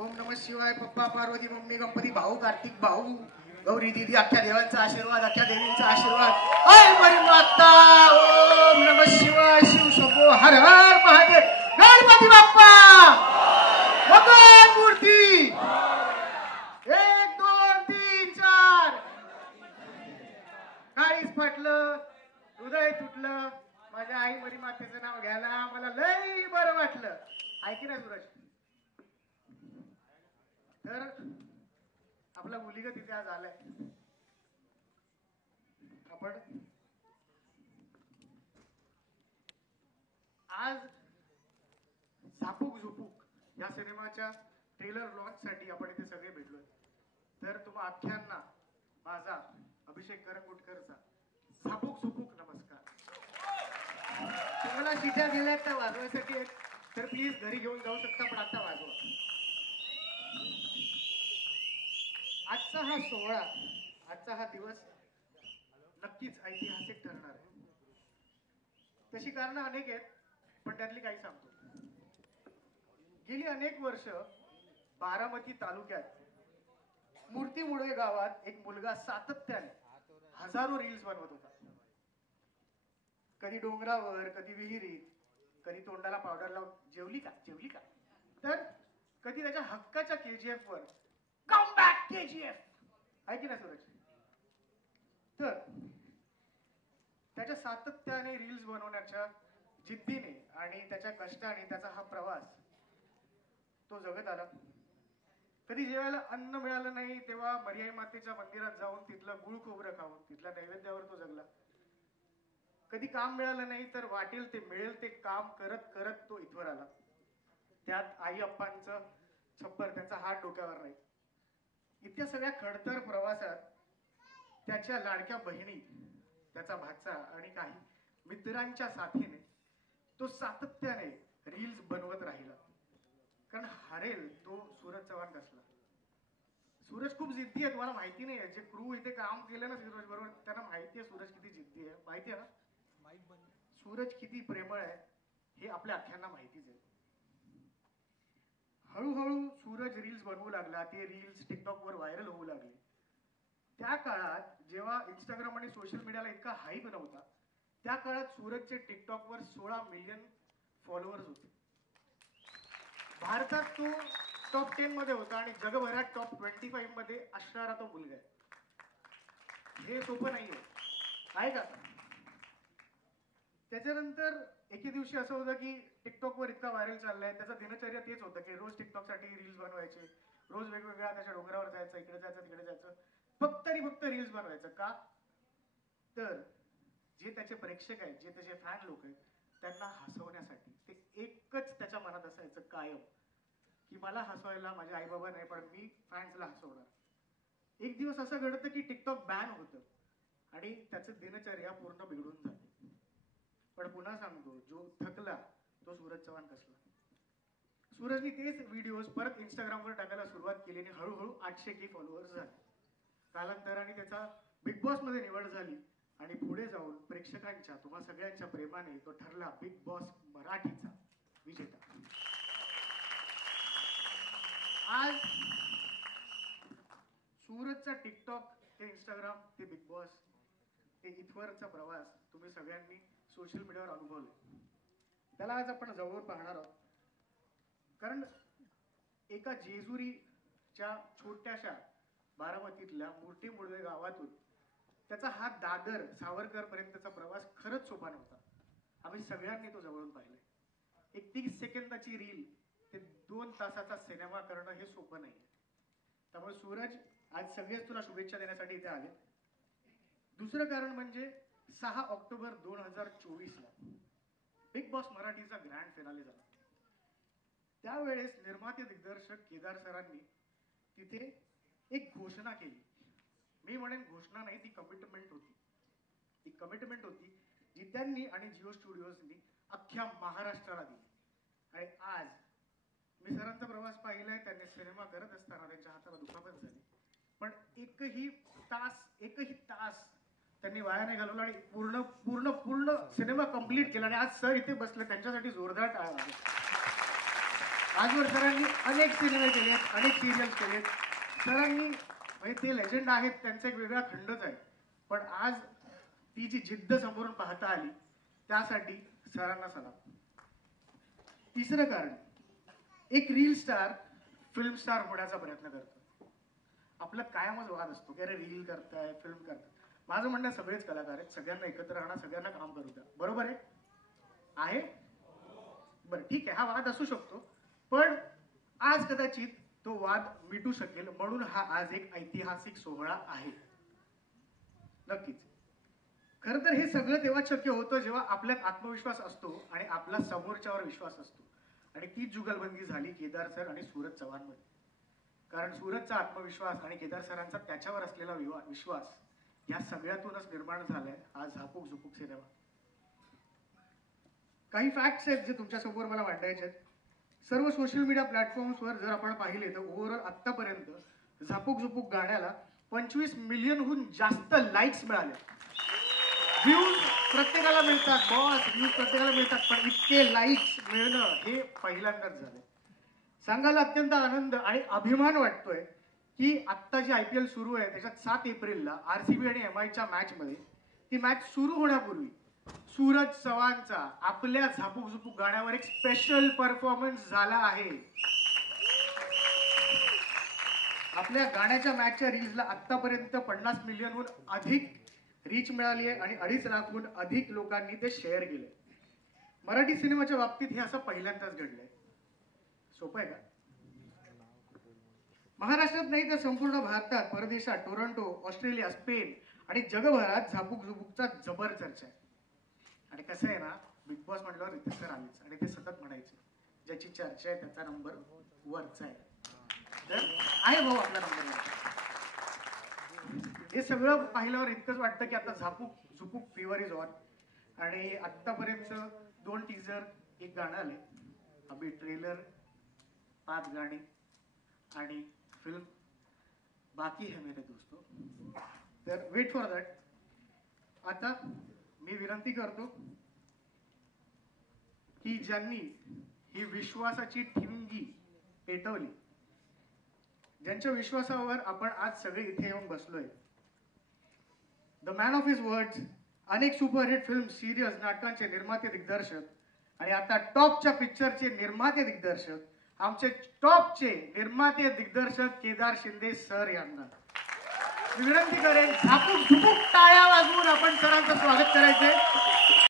ओम नमः शिवाय. पप्पा, पार्वती, मम्मी, गणपती, भाऊ, कार्तिक भाऊ, गौरी दीदी, अख्ख्या देवांचा आशीर्वाद, अख्ख्या देवींचा आशीर्वाद. ऐ बरी माता. ओम नमः शिवाय. शिव शंभो. हर हर महादेव. गणपती बाप्पा भगवान मूर्ती. 1 2 3 4. काळीच फाटलं, हृदय तुटलं. माझ्या आई मरी मातेचं नाव घ्यायला मला लई बरं वाटलं. ऐकी ना सूरज. तर आपला मुलीगत तिथे आज आलाय. आपण आज झापूक झुपूक या सिनेमाच्या ट्रेलर लॉन्च साठी आपण इथे सगळे भेटलोय. तर तुम्हा अख्ख्यांना माझा अभिषेक करंगुटकरचा झापूक झुपूक नमस्कार. तुम्हाला शिट्या दिल्यात त्या वाजवायसाठी तर प्लीज घरी घेऊन जाऊ शकता, पण आता वाजवा. आजचा हा सोहळा, आजचा हा दिवस नक्कीच ऐतिहासिक ठरणार आहे. तशी कारणं अनेक आहेत, पण त्यातली काही सांगतो. गेली अनेक वर्ष बारामती तालुक्यात मूर्तिमुळे गावात एक मुलगा सातत्याने हजारो रील्स बनवत होता. कधी डोंगरावर, कधी विहिरीत, कधी तोंडाला पावडर लावून जेवली का जेवली का, तर कधी त्याच्या हक्काच्या KGF वर कम बॅक KGF. ऐकी ना सूरज. तर त्याच्या सातत्याने रील्स बनवण्याच्या जिद्दीने आणि त्याच्या कष्टाने त्याचा हा प्रवास तो जगत आला. कधी जेवायला अन्न मिळालं नाही तेव्हा मर्याई मातेच्या मंदिरात जाऊन तिथलं गुळ खोबरं खाऊन तिथल्या नैवेद्यावर तो जगला. कधी काम मिळालं नाही तर वाटेल ते मिळेल ते काम करत करत तो इथवर आला. त्यात आई अप्पांचं छप्पर, त्यांचा हात डोक्यावर नाही. इतक्या सगळ्या खडतर प्रवासात त्याच्या लाडक्या बहिणी, त्याचा भाचा आणि काही मित्रांच्या साथीने तो सातत्याने रील्स बनवत राहिला. कारण हरेल तो सूरज चव्हाण कसला. सूरज खूप जिद्दी आहे. तुम्हाला माहिती नाही आहे, जे क्रू इथे काम केलं ना सूरज बरोबर त्यांना माहिती आहे सूरज किती जिद्दी आहे. माहिती आहे ना सूरज किती प्रेमळ आहे, हे आपल्या अख्ख्यांना माहितीच आहे. हळूहळू सूरज रील्स बनवू लागला. ते रील्स टिकटॉक वर व्हायरल होऊ लागले. त्या काळात जेव्हा इंस्टाग्राम आणि सोशल मीडियाला इतका हाईप नव्हता, त्या काळात सूरजचे टिकटॉक वर 16 मिलियन फॉलोअर्स होते. भारतात तो टॉप 10 मध्ये होता आणि जगभरात टॉप 25 मध्ये असणारा तो मुलगा आहे. हे सोपं नाहीये, आहे का. त्याच्यानंतर एके दिवशी असं होतं की टिकटॉक वर इतका व्हायरल चाललाय. त्याचा दिनचर्या तेच होतं की रोज टिकटॉक साठी रील्स बनवायचे, रोज वेगवेगळ्या त्याच्या डोंगरावर जायचं, इकडे जायचं तिकडे जायचं, फक्त आणि फक्त रील्स बनवायचं. का तर जे त्याचे प्रेक्षक आहेत, जे त्याचे फॅन लोक आहेत, त्यांना हसवण्यासाठी. ते एकच त्याच्या मनात असायचं कायम की मला हसवायला माझे आई बाबा नाही, पण मी फॅन्सला हसवणार. एक दिवस असं घडतं की टिकटॉक बॅन होतं आणि त्याचं दिनचर्या पूर्ण बिघडून जाते. पण पुन्हा सांगतो, जो थकला तो सूरज चव्हाण कसला. सूरजनी तेच व्हिडिओज परत इंस्टाग्रामवर टाकायला सुरुवात केली आणि हळूहळू 800K फॉलोअर्स झाले. कालांतराने त्याचा बिग बॉस मध्ये निवड झाली आणि पुढे जाऊन प्रेक्षकांच्या, तुम्हा सगळ्यांच्या प्रेमाने तो ठरला बिग बॉस मराठीचा विजेता. आज सूरजचा टिकटॉक ते इंस्टाग्राम ते बिग बॉस ते इथवरचा प्रवास तुम्ही सगळ्यांनी सोशल मीडियावर अनुभवले. त्याला आज आपण जवळून पाहणार आहोत. कारण एका जेजुरीच्या छोट्याशा बारामतीतल्या मूर्तिमुळे गावातून त्याचा हा दादर सावरकर पर्यंतचा प्रवास खरंच सोपा नव्हता. आम्ही सगळ्यांनी तो जवळून पाहिलाय. एक 30 सेकंदाची रील ते 2 तासाचा सिनेमा करणं हे सोपं नाही. त्यामुळे सूरज, आज सगळेच तुला शुभेच्छा देण्यासाठी इथे आले. दुसरं कारण म्हणजे 6 ऑक्टोबर 2024 ला बिग बॉस मराठीचा ग्रँड फिनाले झाला. त्यावेळेस निर्माते दिग्दर्शक केदार सरांनी तिथे एक घोषणा केली. मी म्हणेन घोषणा नाही, ती कमिटमेंट होती. ती कमिटमेंट होती जी त्यांनी आणि जिओ स्टुडिओजनी अख्ख्या महाराष्ट्राला दिली. आणि आज मी सरांचा प्रवास पाहिलाय. त्यांनी सिनेमा करत असताना त्यांच्या हाताला दुखापत झाली, पण एकही तास त्यांनी वाया नाही घालवला आणि पूर्ण पूर्ण पूर्ण सिनेमा कंप्लीट केला. आणि आज सर इथे बसले, त्यांच्यासाठी जोरदार टाळ्या वाजवा. आजवर सरांनी अनेक सिनेमे केलेत, अनेक सिरियल्स केलेत. सरांनी म्हणजे ते लेजंड आहेत, त्यांचा एक वेगळा खंडच आहे. पण आज ती जी जिद्द समोरून पाहता आली त्यासाठी सरांना सलाम. तिसरं कारण, एक रील स्टार फिल्म स्टार होण्याचा प्रयत्न करतो. आपला कायमच वाद असतो की अरे रील करताय, फिल्म करताय. माझं म्हणणं सगळेच कलाकार आहेत, सगळ्यांना एकत्र राहणार, सगळ्यांना काम करू द्या. बरोबर आहे? बरं ठीक आहे, हा वाद असू शकतो. पण आज कदाचित तो वाद मिटू शकेल, म्हणून हा आज एक ऐतिहासिक सोहळा आहे. नक्कीच. खरं तर हे सगळं तेव्हा शक्य होतं जेव्हा आपल्यात आत्मविश्वास असतो आणि आपला समोरच्यावर विश्वास असतो. आणि ती जुगलबंदी झाली केदार सर आणि सूरज चव्हाणमध्ये. कारण सूरजचा आत्मविश्वास आणि केदार सरांचा त्याच्यावर असलेला विश्वास या सगळ्यातूनच निर्माण झालाय आज झापूक झुपूक सिनेमा. काही फॅक्ट्स आहेत जे तुमच्यासमोर मला मांडायचे आहेत. सर्व सोशल मीडिया प्लॅटफॉर्म्सवर जर आपण पाहिले तर ओव्हरऑल आत्तापर्यंत झापूक झुपूक गाण्याला 25 मिलियनहून जास्त लाईक्स मिळाले. व्ह्यूज प्रत्येकाला मिळतात बॉस, व्ह्यूज प्रत्येकाला मिळतात, पण इतके लाईक्स मिळणं हे पहिल्यांदाच झालं. सांगायला अत्यंत आनंद आणि अभिमान वाटतोय की आत्ता जी IPL सुरू आहे त्याच्यात 7 एप्रिलला RCB आणि MIच्या मॅचमध्ये ती मॅच सुरू होण्यापूर्वी सूरज चव्हाणचा आपल्या झापूक झुपूक गाण्यावर एक स्पेशल परफॉर्मन्स झाला आहे. आपल्या गाण्याच्या मॅचच्या रील्सला आतापर्यंत 50 मिलियनहून अधिक रीच मिळाली आहे आणि 2.5 लाखहून अधिक लोकांनी ते शेअर केले. मराठी सिनेमाच्या बाबतीत हे असं पहिल्यांदाच घडलंय. सोपं आहे का? महाराष्ट्रात नाही तर संपूर्ण भारतात, परदेशात, टोरंटो, ऑस्ट्रेलिया, स्पेन आणि जगभरात झापूक झुपूकचा जबर चर्चा आहे. आणि कसं आहे ना, बिग बॉस म्हटल्यावर रितेश सर आलेच आणि ते सतत म्हणायचे ज्याची चर्चा आहे त्याचा नंबर वरचा आहे. तर आहे भाऊ आपला नंबर. हे सगळं पाहिल्यावर इतकंच वाटतं की आता Zapuk Jhupuk fever is on. आणि आत्तापर्यंत 2 टीजर, 1 गाणं आले. अभि ट्रेलर, 5 गाणी आणि फिल्म बाकी है मेरे दोस्तों. तर वेट फॉर दॅट. आता मी विनंती करतो की ज्यांनी ही विश्वासाची ठिणगी पेटवली, ज्यांच्या विश्वासावर आपण आज सगळे इथे येऊन बसलोय, the man of his words, अनेक सुपरहिट फिल्म, सिरियल्स, नाटकांचे निर्माते दिग्दर्शक आणि आता टॉपच्या पिक्चरचे निर्माते दिग्दर्शक, आमचे टॉपचे निर्माते दिग्दर्शक केदार शिंदे सर यांना विनंती करेन झापूक झुपूक टाळ्या वाजवून आपण सरांचं स्वागत करायचंय.